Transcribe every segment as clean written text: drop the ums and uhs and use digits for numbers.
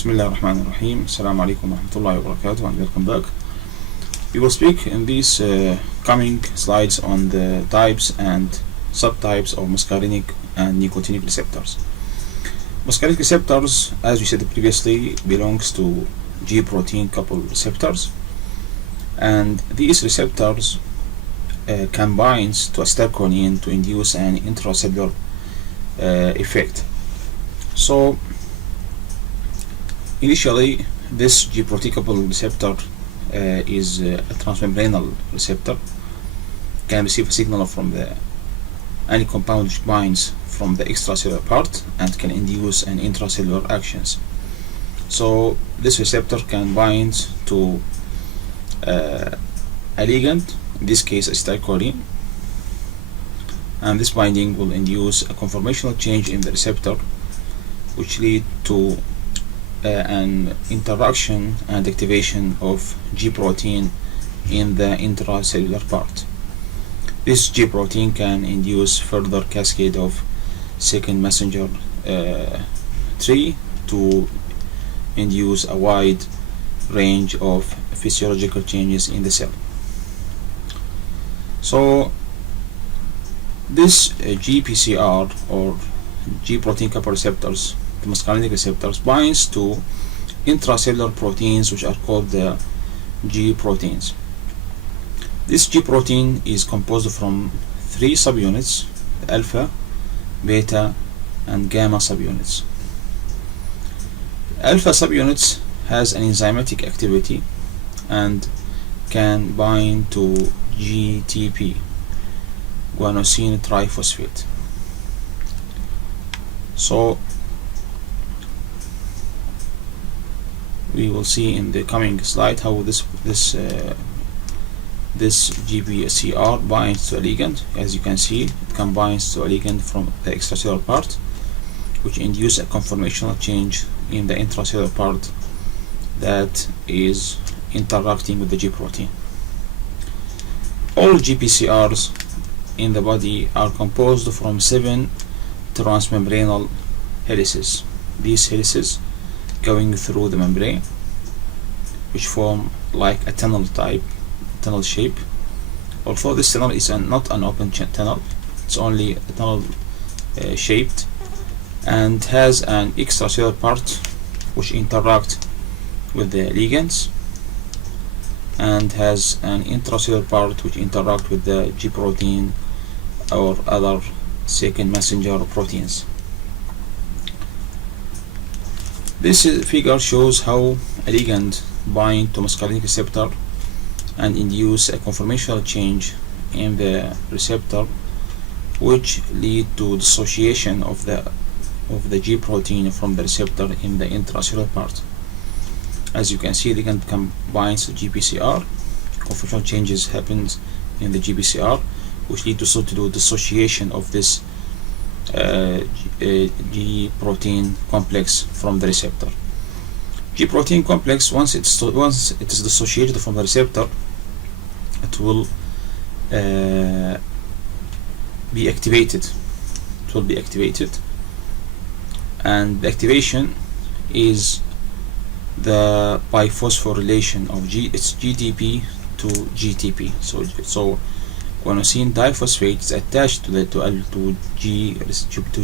Bismillah ar-Rahman ar-Rahim. Assalamu alaikum wa rahmatullahi wa barakatuh, and welcome back. We will speak in these coming slides on the types and subtypes of muscarinic and nicotinic receptors. Muscarinic receptors, as we said previously, belongs to G-protein coupled receptors, and these receptors can bind to acetylcholine to induce an intracellular effect. So initially, this G-protein coupled receptor is a transmembranal receptor, can receive a signal from any compound which binds from the extracellular part and can induce an intracellular actions. So this receptor can bind to a ligand, in this case acetylcholine, and this binding will induce a conformational change in the receptor, which lead to an interaction and activation of G-protein in the intracellular part. This G-protein can induce further cascade of second messenger tree to induce a wide range of physiological changes in the cell. So this GPCR or G-protein coupled receptors, the muscarinic receptors, binds to intracellular proteins which are called the G-proteins. This G-protein is composed from three subunits: alpha, beta, and gamma subunits. Alpha subunits has an enzymatic activity and can bind to GTP, guanosine triphosphate. So we will see in the coming slide how this GPCR binds to a ligand. As you can see, it combines to a ligand from the extracellular part, which induce a conformational change in the intracellular part that is interacting with the G-protein. All GPCRs in the body are composed from 7 transmembranal helices. These helices going through the membrane, which form like a tunnel shape. Although this tunnel is not an open tunnel, it's only a tunnel shaped, and has an extracellular part which interact with the ligands, and has an intracellular part which interact with the G-protein or other second messenger proteins. This figure shows how a ligand bind to muscarinic receptor and induce a conformational change in the receptor, which lead to dissociation of the G-protein from the receptor in the intracellular part. As you can see, ligand combines to GPCR. Conformational changes happens in the GPCR, which lead to dissociation of this G-protein complex from the receptor. G-protein complex, once it is dissociated from the receptor, it will be activated. It will be activated, and the activation is the biphosphorylation of its GTP to GTP. So guanosine diphosphate is attached to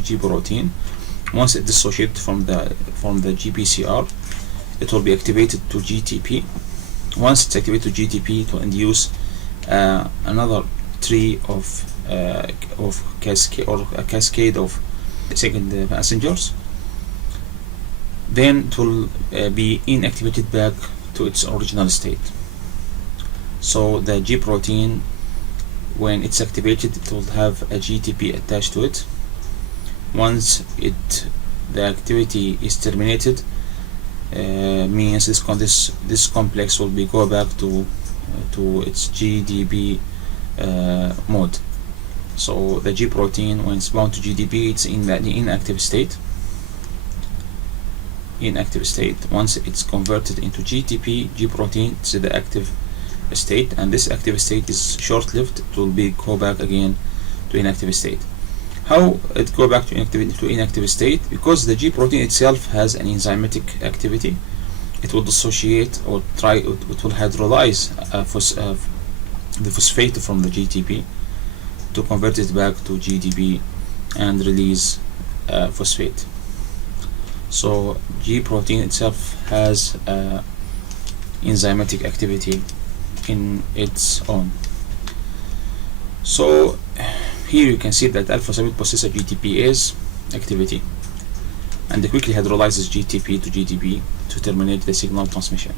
G-protein. Once it dissociates from the GPCR, it will be activated to GTP. Once it's activated to GTP, it will induce another tree of a cascade of second messengers. Then it will be inactivated back to its original state. So the G-protein, when it's activated, it will have a GTP attached to it. Once the activity is terminated, means this complex will go back to its GDP mode. So the G-protein, when it's bound to GDP, it's in the inactive state. Once it's converted into GTP, G-protein, it's the active state, and this active state is short-lived. It will go back again to inactive state. How it go back to inactive state? Because the G protein itself has an enzymatic activity. It will dissociate or it will hydrolyze the phosphate from the GTP to convert it back to GDP and release phosphate. So G protein itself has enzymatic activity in its own. So here you can see that alpha subunit possesses GTPase activity and it quickly hydrolyzes GTP to GDP to terminate the signal transmission.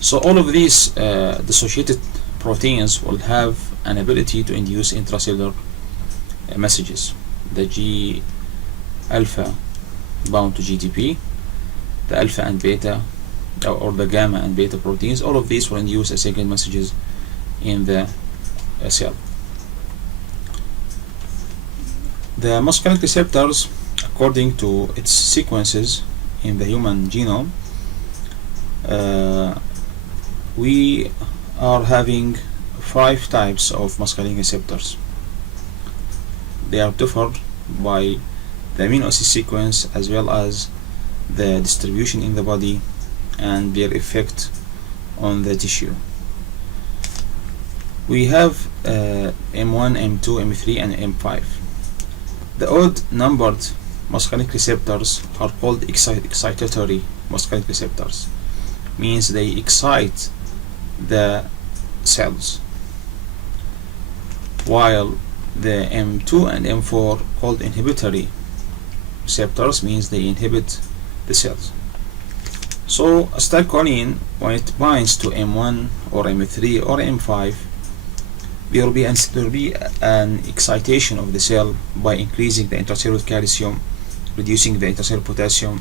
So all of these dissociated proteins will have an ability to induce intracellular messages. The G alpha bound to GTP, the alpha and beta or the gamma and beta proteins, all of these will induce a second messages in the cell. The muscarinic receptors, according to its sequences in the human genome, we are having 5 types of muscarinic receptors. They are differed by the amino acid sequence as well as the distribution in the body and their effect on the tissue. We have M1, M2, M3 and M5. The odd numbered muscarinic receptors are called excitatory muscarinic receptors, means they excite the cells, while the M2 and M4 called inhibitory receptors, means they inhibit the cells. So acetylcholine, when it binds to M1 or M3 or M5, there will be an excitation of the cell by increasing the intracellular calcium, reducing the intracellular potassium,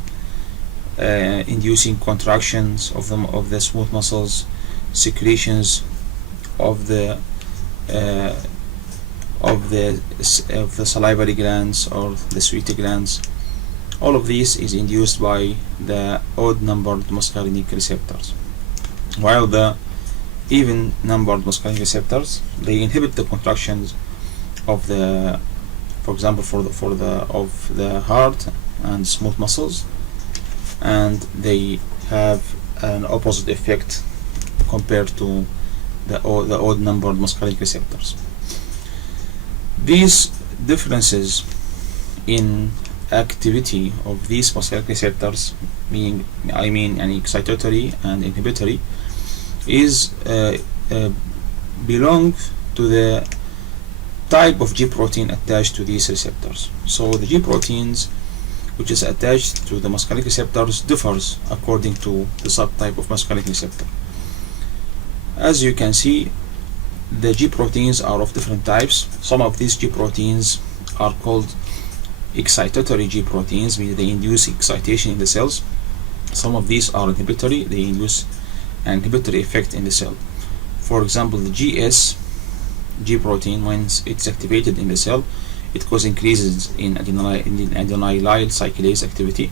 inducing contractions of the smooth muscles, secretions of the salivary glands or the sweaty glands. All of this is induced by the odd numbered muscarinic receptors, while the even numbered muscarinic receptors, they inhibit the contractions of the, for example, of the heart and smooth muscles, and they have an opposite effect compared to the odd numbered muscarinic receptors. These differences in activity of these muscarinic receptors, being an excitatory and inhibitory, is belong to the type of G protein attached to these receptors. So the G proteins which is attached to the muscarinic receptors differs according to the subtype of muscarinic receptor. As you can see, the G proteins are of different types. Some of these G proteins are called excitatory G proteins, meaning they induce excitation in the cells. Some of these are inhibitory, they induce an inhibitory effect in the cell. For example, the GS G protein, when it's activated in the cell, it causes increases in adenylyl cyclase activity,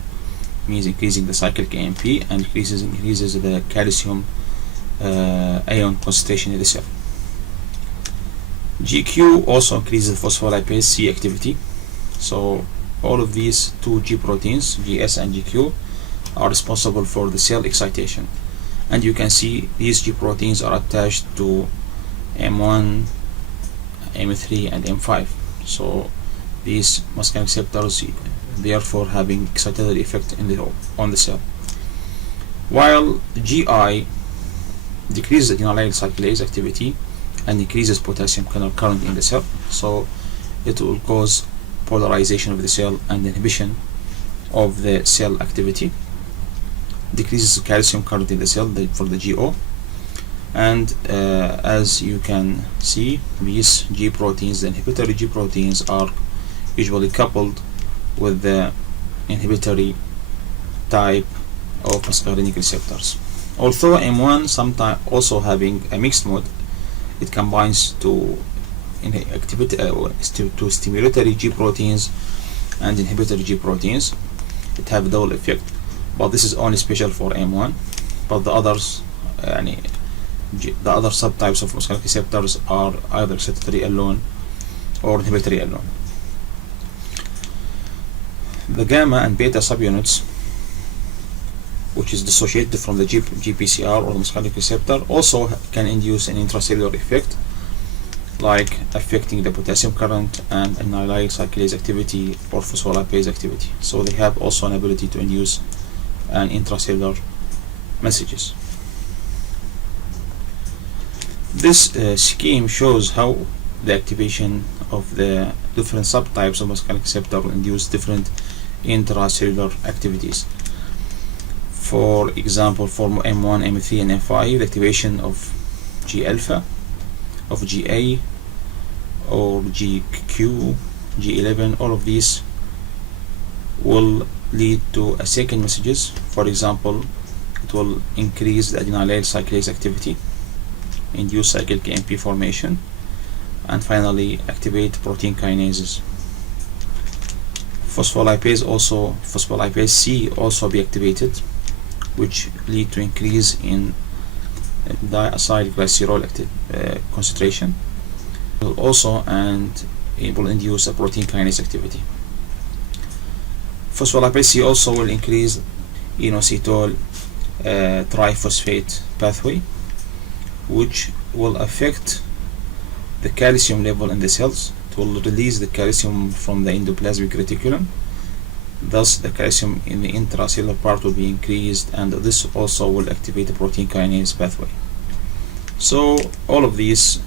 means increasing the cyclic AMP, and increases the calcium ion concentration in the cell. GQ also increases phospholipase C activity. So all of these two G proteins, GS and GQ, are responsible for the cell excitation. And you can see these G proteins are attached to M1, M3 and M5. So these muscarinic receptors therefore having excitatory effect on the cell. While GI decreases adenylyl cyclase activity and increases potassium current in the cell, so it will cause polarization of the cell and inhibition of the cell activity, decreases calcium current in the cell for the GO, and as you can see, these G proteins, the inhibitory G proteins, are usually coupled with the inhibitory type of muscarinic receptors. Although M1 sometimes also having a mixed mode, it combines to stimulatory G proteins and inhibitory G proteins. It have a double effect, but this is only special for M1. But the others, the other subtypes of muscarinic receptors are either excitatory alone or inhibitory alone. The gamma and beta subunits, which is dissociated from the GPCR or the muscarinic receptor, also can induce an intracellular effect, like affecting the potassium current and acyl cyclase activity or phospholipase activity. So they have also an ability to induce an intracellular messages. This scheme shows how the activation of the different subtypes of muscarinic receptor will induce different intracellular activities. For example, for M1, M3, and M5, the activation of G-alpha, of GA, or GQ, G11, all of these will lead to a second messages. For example, it will increase the adenylyl cyclase activity, induce cyclic AMP formation, and finally activate protein kinases. Phospholipase C also be activated, which lead to increase in diacylglycerol concentration. And it will induce a protein kinase activity. Phospholipase C also will increase inositol triphosphate pathway, which will affect the calcium level in the cells. It will release the calcium from the endoplasmic reticulum. Thus, the calcium in the intracellular part will be increased, and this also will activate the protein kinase pathway. So, all of these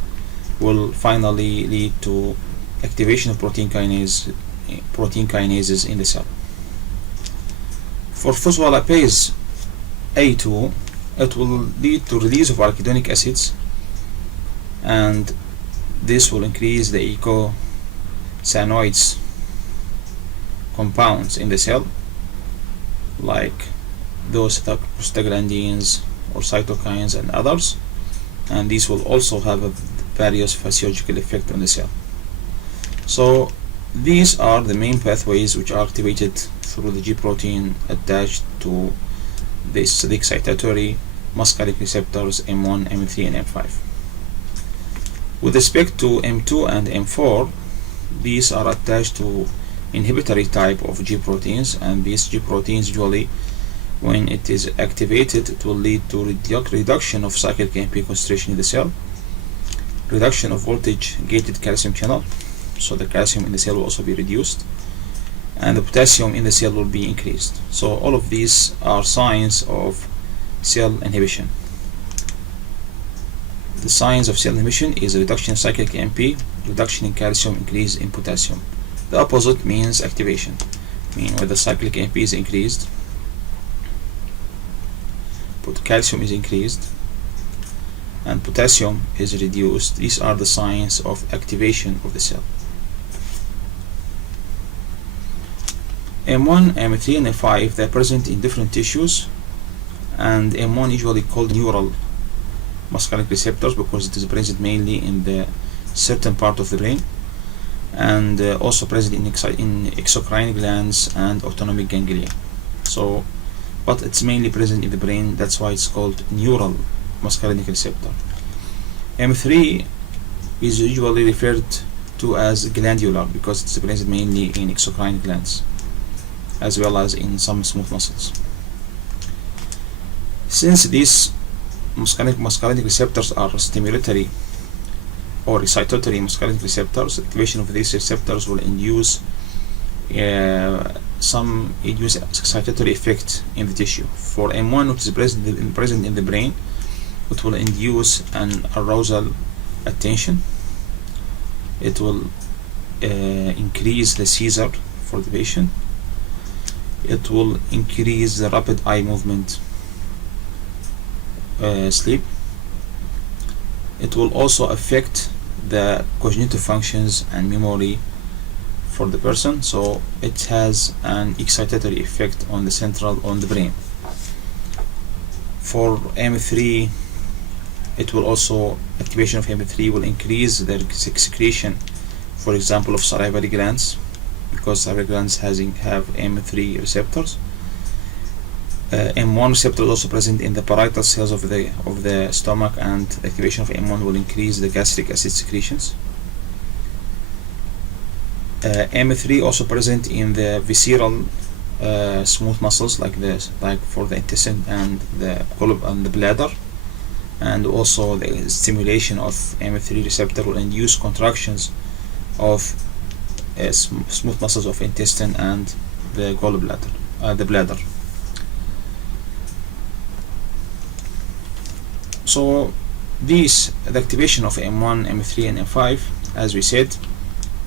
will finally lead to activation of protein kinases in the cell. For phospholipase A2, it will lead to release of arachidonic acids, and this will increase the eicosanoids compounds in the cell, like those prostaglandins or cytokines and others, and these will also have a various physiological effect on the cell. So these are the main pathways which are activated through the G protein attached to the excitatory muscarinic receptors M1, M3, and M5. With respect to M2 and M4, these are attached to inhibitory type of G proteins, and these G proteins usually, when it is activated, it will lead to reduction of cyclic AMP concentration in the cell, reduction of voltage gated calcium channel, so the calcium in the cell will also be reduced, and the potassium in the cell will be increased. So all of these are signs of cell inhibition. The signs of cell inhibition is reduction in cyclic AMP, reduction in calcium, increase in potassium. The opposite means activation, meaning when the cyclic AMP is increased, but calcium is increased, and potassium is reduced. These are the signs of activation of the cell. M1, M3, and M5, they are present in different tissues, and M1 usually called neural muscarinic receptors because it is present mainly in the certain part of the brain, and also present in exocrine glands and autonomic ganglia. So, but it's mainly present in the brain, that's why it's called neural muscarinic receptor. M3 is usually referred to as glandular because it's present mainly in exocrine glands as well as in some smooth muscles. Since these muscarinic receptors are stimulatory or excitatory muscarinic receptors, activation of these receptors will induce some excitatory effect in the tissue. For M1, which is present in the brain, it will induce an arousal attention. It will increase the seizure for the patient. It will increase the rapid eye movement, sleep. It will also affect the cognitive functions and memory for the person, so it has an excitatory effect on the brain. For M3, it will also, activation of M3 will increase the secretion, for example, of salivary glands, because salivary glands have M3 receptors. M1 receptor is also present in the parietal cells of the stomach, and activation of M1 will increase the gastric acid secretions. M3 also present in the visceral smooth muscles like for the intestine and the colon and the bladder, and also the stimulation of M3 receptor will induce contractions of smooth muscles of intestine and the gallbladder, the bladder. So the activation of M1, M3 and M5, as we said,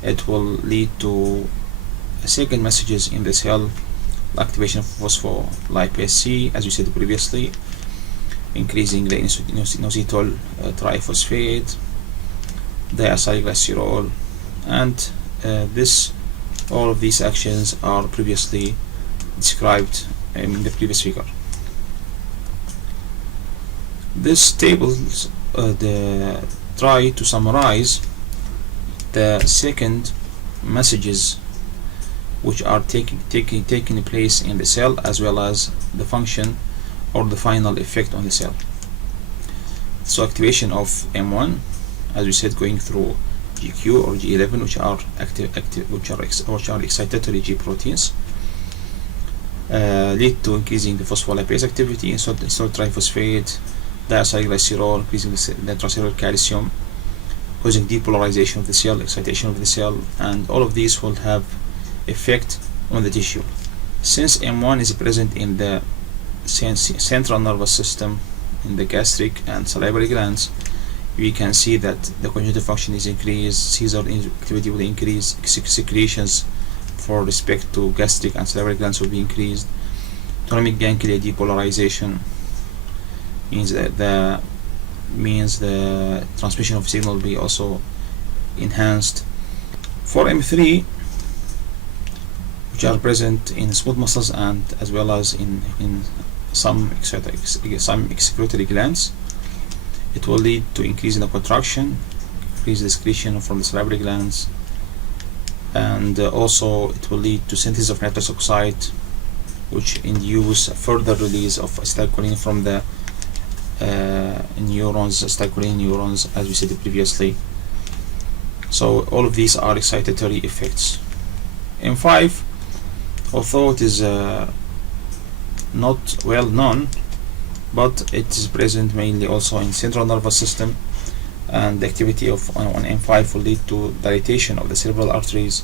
it will lead to second messages in the cell, activation of phospholipase C, as we said previously, increasing the inositol triphosphate, diacylglycerol, and all of these actions are previously described in the previous figure. This table try to summarize the second messages which are taking place in the cell, as well as the function or the final effect on the cell. So activation of M1, as we said, going through GQ or G11, which are excitatory G proteins, lead to increasing the phospholipase activity, inositol triphosphate, diacylglycerol, increasing the intracellular calcium, causing depolarization of the cell, excitation of the cell, and all of these will have effect on the tissue. Since M1 is present in the central nervous system, in the gastric and salivary glands, we can see that the cognitive function is increased, seizure activity will increase, secretions for respect to gastric and salivary glands will be increased, autonomic ganglia depolarization means the transmission of signal will be also enhanced. For M3, which are present in smooth muscles and as well as in some excretory glands, it will lead to increase in the contraction, increase the secretion from the salivary glands, and also it will lead to synthesis of nitrous oxide, which induce further release of acetylcholine from the acetylcholine neurons, as we said previously. So all of these are excitatory effects. M5, although it is not well known, but it is present mainly also in central nervous system, and the activity on M5 will lead to dilatation of the cerebral arteries,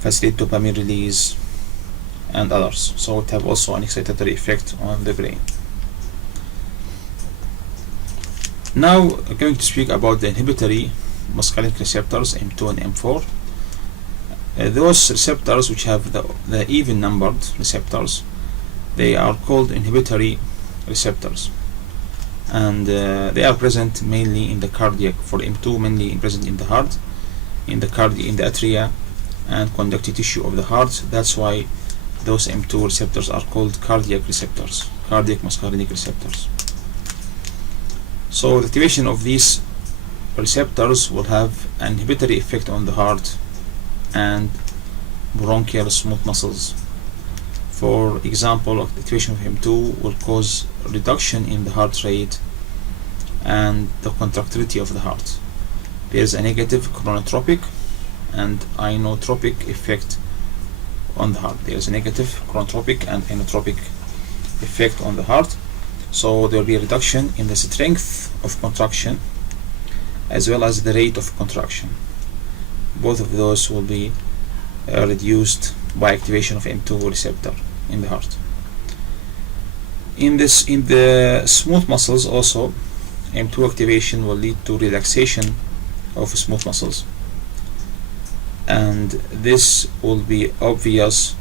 facilitate dopamine release, and others. So it have also an excitatory effect on the brain. Now I'm going to speak about the inhibitory muscarinic receptors M2 and M4. Those receptors which have the even numbered receptors, they are called inhibitory receptors, and they are present mainly in the cardiac. For M2, mainly present in the heart, in the atria and conductive tissue of the heart. That's why those M2 receptors are called cardiac receptors, cardiac muscarinic receptors. So the activation of these receptors will have an inhibitory effect on the heart and bronchial smooth muscles. For example, activation of M2 will cause a reduction in the heart rate and the contractility of the heart. There is a negative chronotropic and inotropic effect on the heart. There is a negative chronotropic and inotropic effect on the heart. So there will be a reduction in the strength of contraction as well as the rate of contraction. Both of those will be reduced by activation of M2 receptor in the heart. In the smooth muscles also, M2 activation will lead to relaxation of smooth muscles, and this will be obvious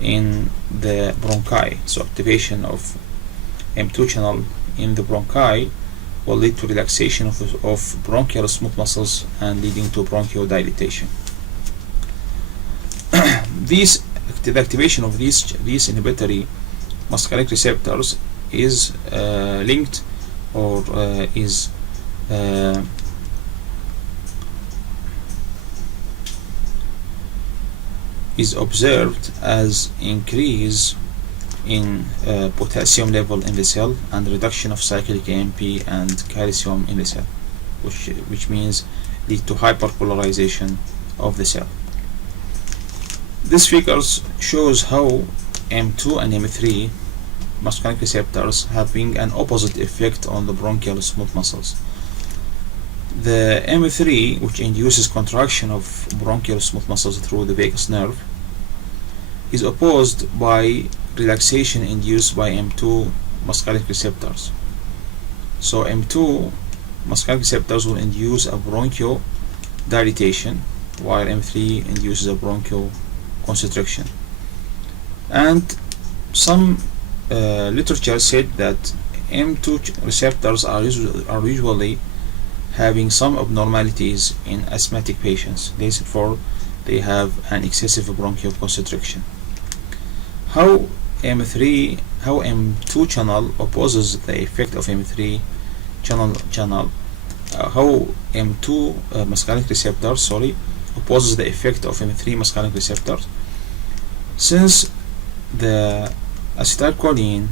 in the bronchi. So activation of M2 channel in the bronchi will lead to relaxation of bronchial smooth muscles and leading to bronchodilation. The activation of these inhibitory muscarinic receptors is linked or is observed as increase in potassium level in the cell and reduction of cyclic AMP and calcium in the cell, which means lead to hyperpolarization of the cell. This figures shows how M2 and M3 muscarinic receptors having an opposite effect on the bronchial smooth muscles. The M3, which induces contraction of bronchial smooth muscles through the vagus nerve, is opposed by relaxation induced by M2 muscarinic receptors. So M2 muscarinic receptors will induce a bronchodilatation, while M3 induces a bronchoconstriction. And some literature said that M2 receptors are usually having some abnormalities in asthmatic patients. Therefore, they have an excessive bronchoconstriction. How M2 channel opposes the effect of M3 channel, how M2 muscarinic receptors opposes the effect of M3 muscarinic receptors. Since the acetylcholine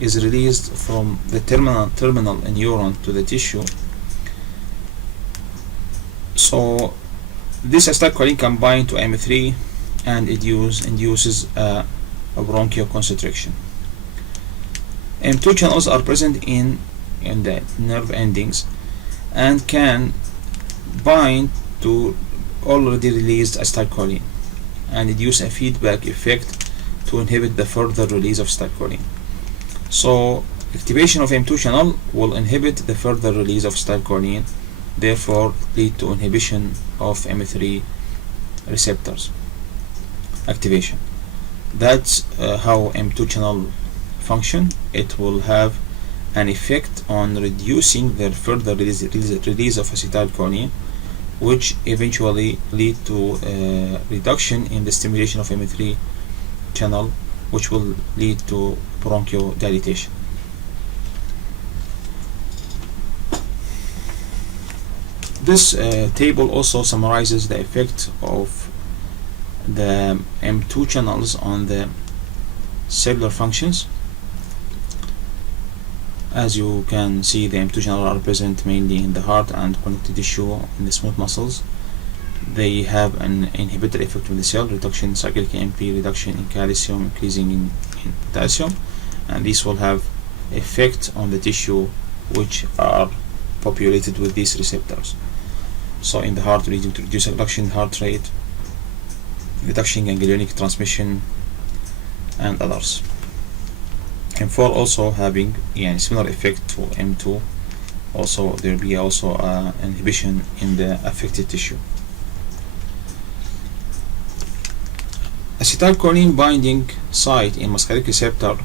is released from the terminal neuron to the tissue, so this acetylcholine can bind to M3 and induces a bronchoconstriction. M2 channels are present in the nerve endings and can bind to already released acetylcholine and induce a feedback effect to inhibit the further release of acetylcholine. So activation of M2 channel will inhibit the further release of acetylcholine, therefore lead to inhibition of M3 receptors activation. That's how M2 channel function. It will have an effect on reducing the further release of acetylcholine, which eventually lead to reduction in the stimulation of M3 channel, which will lead to bronchodilation. This table also summarizes the effect of the M2 channels on the cellular functions. As you can see, the M2 channels are present mainly in the heart and connective tissue in the smooth muscles. They have an inhibitory effect on the cell, reduction in cyclic AMP, reduction in calcium, increasing in potassium, and this will have effect on the tissue which are populated with these receptors. So in the heart, leading to reduction in heart rate, reduction in ganglionic transmission, and others. M4 also having similar effect to M2. Also, there will be also inhibition in the affected tissue. Acetylcholine binding site in muscarinic receptor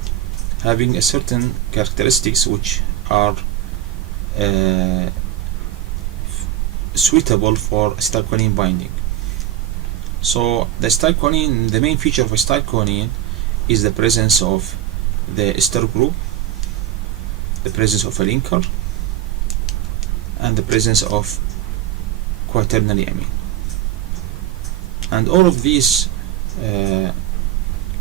having a certain characteristics which are suitable for acetylcholine binding. So the main feature of acetylcholine is the presence of the ester group, the presence of a linker, and the presence of quaternary amine. And all of these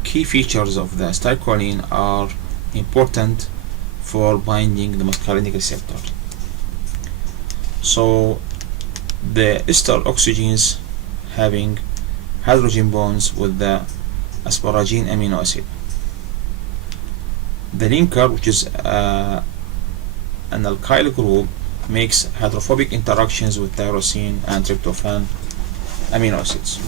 key features of the acetylcholine are important for binding the muscarinic receptor. So the ester oxygens having hydrogen bonds with the asparagine amino acid. The linker, which is an alkyl group, makes hydrophobic interactions with tyrosine and tryptophan amino acids.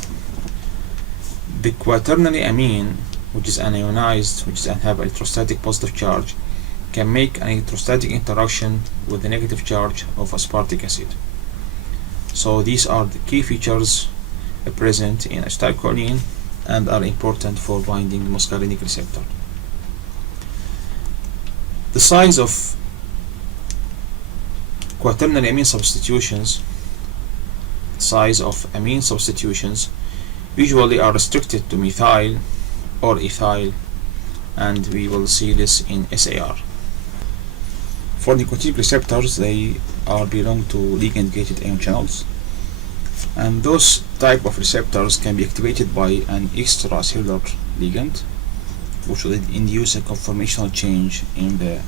The quaternary amine, which is anionized, which have electrostatic positive charge, can make an electrostatic interaction with the negative charge of aspartic acid. So these are the key features present in acetylcholine and are important for binding the muscarinic receptor. The size of quaternary amine substitutions, usually are restricted to methyl or ethyl, and we will see this in SAR. For nicotinic receptors, they belong to ligand-gated ion channels, and those type of receptors can be activated by an extracellular ligand, which will induce a conformational change in the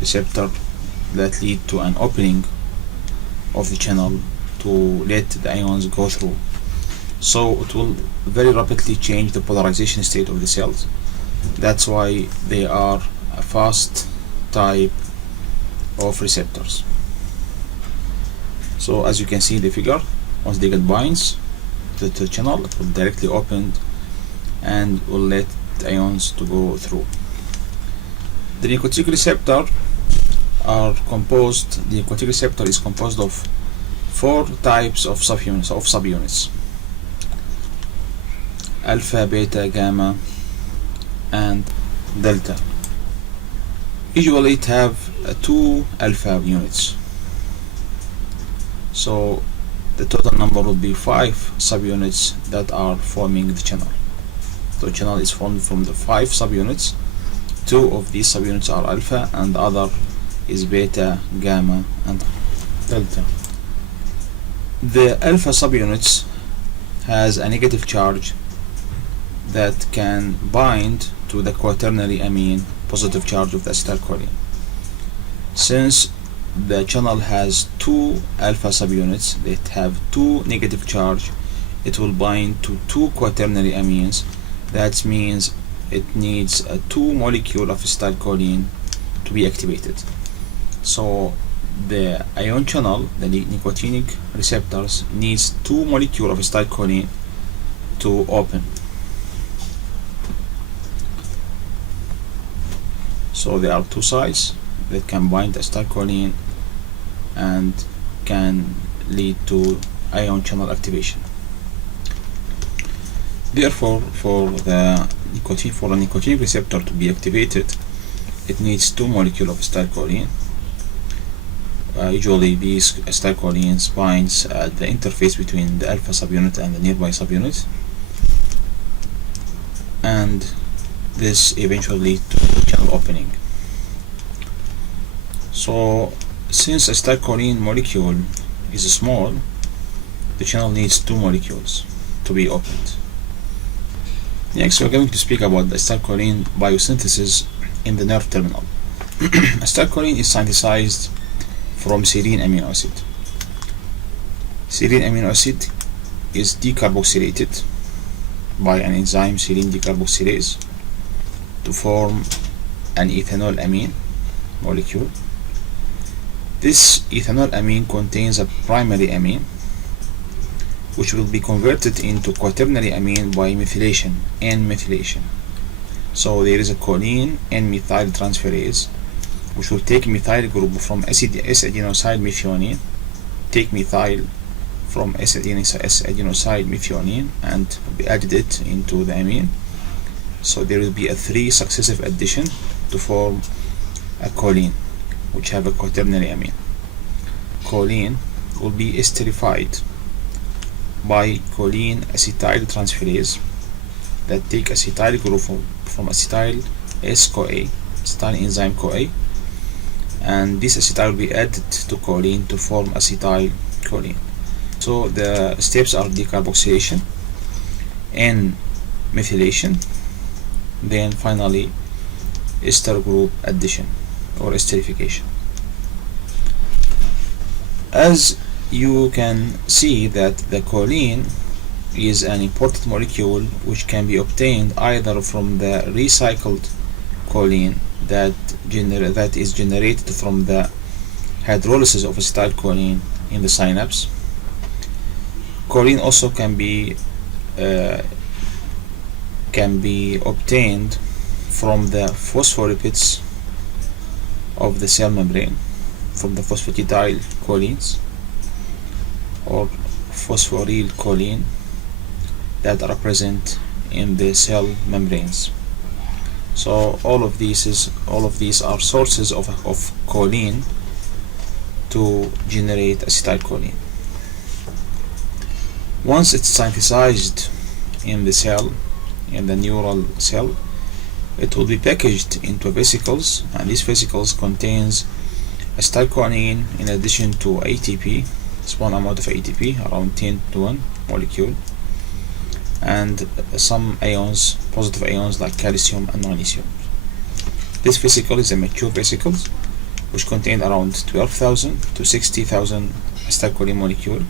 receptor that lead to an opening of the channel to let the ions go through. so it will very rapidly change the polarization state of the cells. That's why they are a fast type of receptors. So as you can see in the figure, once they get binds to the channel, it will directly open and will let the ions to go through. The nicotinic receptor is composed of 4 types of subunits: alpha, beta, gamma, and delta. Usually it have 2 alpha units, so the total number will be 5 subunits that are forming the channel. The channel is formed from the 5 subunits. 2 of these subunits are alpha and the other is beta, gamma, and delta. The alpha subunits has a negative charge that can bind to the quaternary amine positive charge of the acetylcholine. Since the channel has 2 alpha subunits that have 2 negative charge, it will bind to 2 quaternary amines. That means it needs a 2 molecule of acetylcholine to be activated. So the ion channel, the nicotinic receptors, needs 2 molecule of acetylcholine to open. So there are 2 sites that can bind acetylcholine and can lead to ion channel activation. Therefore, for a nicotinic receptor to be activated, it needs 2 molecules of acetylcholine. Usually these acetylcholine binds at the interface between the alpha subunit and the nearby subunit, and this eventually leads to the channel opening. So since acetylcholine molecule is small, the channel needs 2 molecules to be opened. Next, we're going to speak about the acetylcholine biosynthesis in the nerve terminal. Acetylcholine is synthesized from serine amino acid. Serine amino acid is decarboxylated by an enzyme serine decarboxylase to form an ethanol amine molecule. This ethanol amine contains a primary amine which will be converted into quaternary amine by methylation, N-methylation. So there is a choline N-methyl transferase which will take methyl group from S-adenoside methionine, take methyl from S-adenoside methionine and be added it into the amine. So there will be a 3 successive addition to form a choline which have a quaternary amine. Choline will be esterified by choline acetyl transferase that take acetyl group from acetyl S-CoA, acetyl enzyme CoA, and this acetyl will be added to choline to form acetylcholine. So the steps are decarboxylation, N-methylation, then finally ester group addition or esterification. As you can see that the choline is an important molecule which can be obtained either from the recycled choline that is generated from the hydrolysis of acetylcholine in the synapse. Choline also can be obtained from the phospholipids of the cell membrane, from the phosphatidyl cholines or phosphoryl choline that are present in the cell membranes. So all of these are sources of choline to generate acetylcholine. Once it's synthesized in the cell, in the neural cell, it will be packaged into vesicles, and these vesicles contains acetylcholine in addition to ATP, small amount of ATP, around 10 to 1 molecule, and some ions, positive ions like calcium and magnesium. This vesicle is a mature vesicle which contains around 12,000 to 60,000 acetylcholine molecule,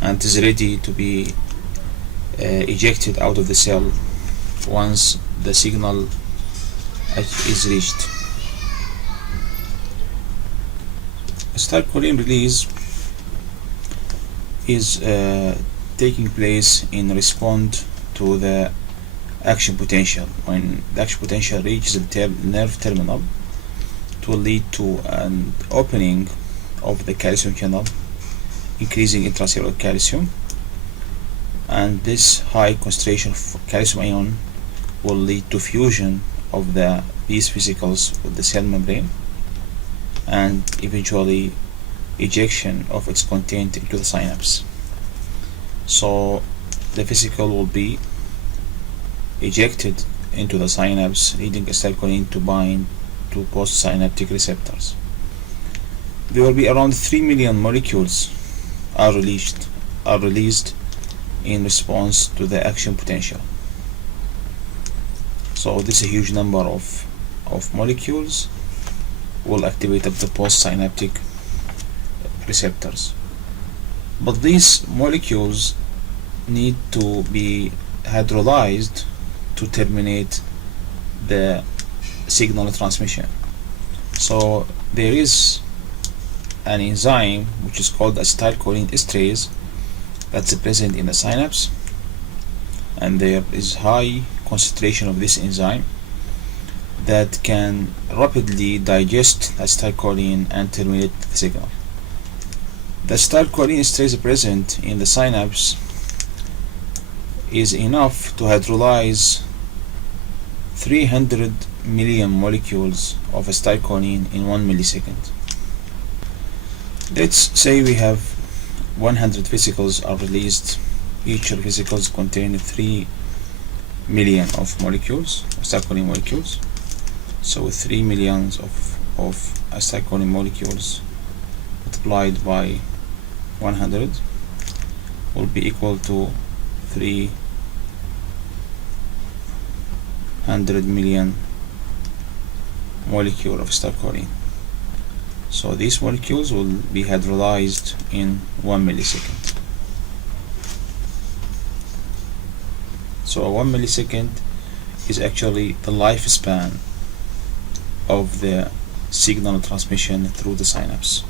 and is ready to be ejected out of the cell once the signal is reached. Acetylcholine release is taking place in response to the action potential. When the action potential reaches the nerve terminal, it will lead to an opening of the calcium channel, increasing intracellular calcium, and this high concentration of calcium ion will lead to fusion of the these vesicles with the cell membrane, and eventually ejection of its content into the synapse. So the vesicle will be ejected into the synapse, leading acetylcholine to bind to postsynaptic receptors. There will be around 3 million molecules are released in response to the action potential. So this is a huge number of molecules will activate up the postsynaptic receptors. But these molecules need to be hydrolyzed to terminate the signal transmission. So there is an enzyme which is called acetylcholine esterase that's present in the synapse, and there is high concentration of this enzyme that can rapidly digest acetylcholine and terminate the signal. The acetylcholine esterase present in the synapse is enough to hydrolyze 300 million molecules of acetylcholine in 1 millisecond. Let's say we have 100 vesicles are released. Each vesicles contain 3 million of molecules, acetylcholine molecules. So 3 millions of acetylcholine molecules multiplied by 100 will be equal to 300 million molecule of acetylcholine. So these molecules will be hydrolyzed in 1 millisecond. So 1 millisecond is actually the lifespan of the signal transmission through the synapse.